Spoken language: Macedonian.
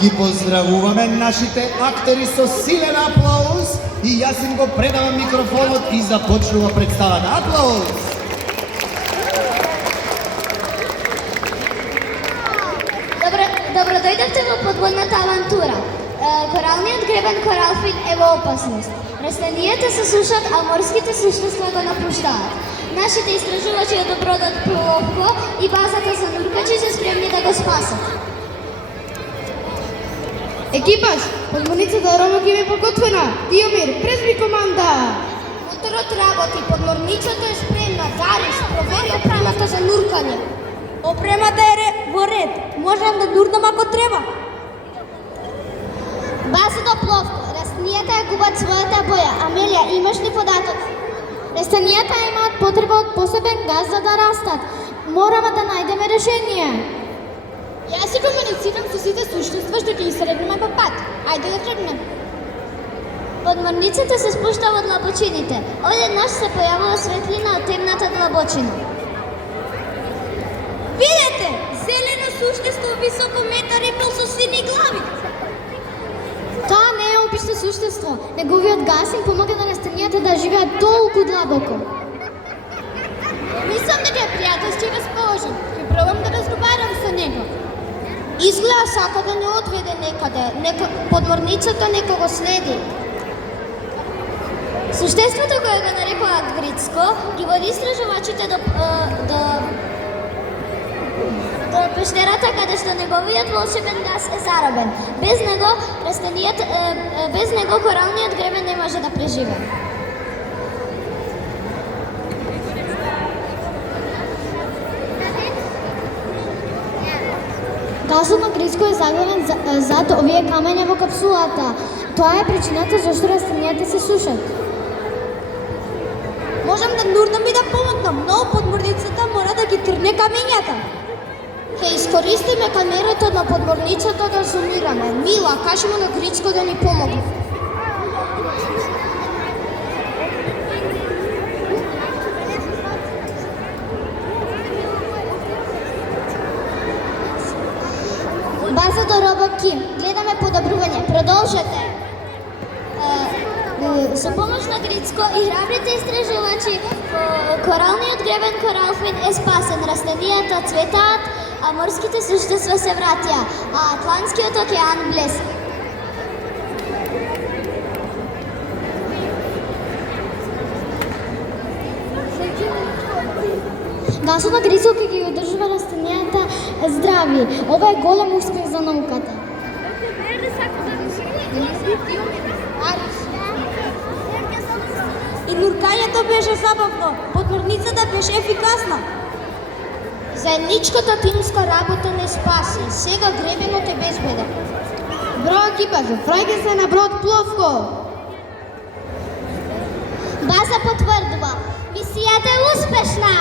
Ги поздравуваме нашите актери со силен аплауз и јас им го предавам микрофонот и започнува представата. Аплауз! Добро дојдовте во подводната авантура. Коралниот гребен Коралфин е во опасност. Растенијата се сушат, а морските суштества го напуштаат. Нашите истражувачи од бродот Пловко и базата за нуркачи се спремни да го спасат. Екипаж, подморницата Ромок им е подготвена. Тиомир, презби команда! Моторот работи, подморницата е спремна. Дариш, провери опремата за нуркање. Опремата е во ред. Можам да нурнам ако треба. Базата Пловко, растенијата ја губат својата боја. Амелија, имаш ли податок? Растенијата имаат потреба од посебен газ за да растат. Мораме да најдеме решение. Јас си комуницирам со сите суштества што ќе изсреднеме по пат. Ајде да тргнем. Подморницата се спушта во длабочините. Одеднаш се појавила светлина од темната длабочина. Видете, зелено суштество високо метар и пол со сини глави. Тоа не е обично суштество. Неговиот газ им помага на растенијата да живеат толку длабоко. Мислам дека е пријателски и расположен. Ќе пробам да разговарам со него. Изгледа сака да не одведе некаде. Подморницата некого следи. Суштеството кое го нарекуваат Грицко ги води истражувачите до пештерата каде што неговиот волшебен газ е заробен. Без него коралниот гребен не може да преживее. Газот на Грицко е заглавен зад овие камења во капсулата. Тоа е причината зашто растенијата се сушат. Можам да нурнам и да помогнам, но подморницата мора да ги трне камењата. Ќе искористиме камерата на подморницата да зумираме. Мила, кажи му на Грицко да ни помогне. Базата Робот Ким. Гледаме подобрување. Продолжете. Со помош на Грицко и храбрите истражувачи, коралниот гребен Коралфин е спасен, растенијата цветаат, а морските суштества се вратија, а Атлантскиот океан блеска. Газот на Грицко ќе ги одржува растенијата здрави. Ова е голем успех за науката. И нуркањето беше забавно, подморницата беше ефикасна. Заедничката тимска работа не спаси, сега гребенот е безбеден. Браво екипажу, враќај се на брод Пловко. База потврдува, мисијата е успешна!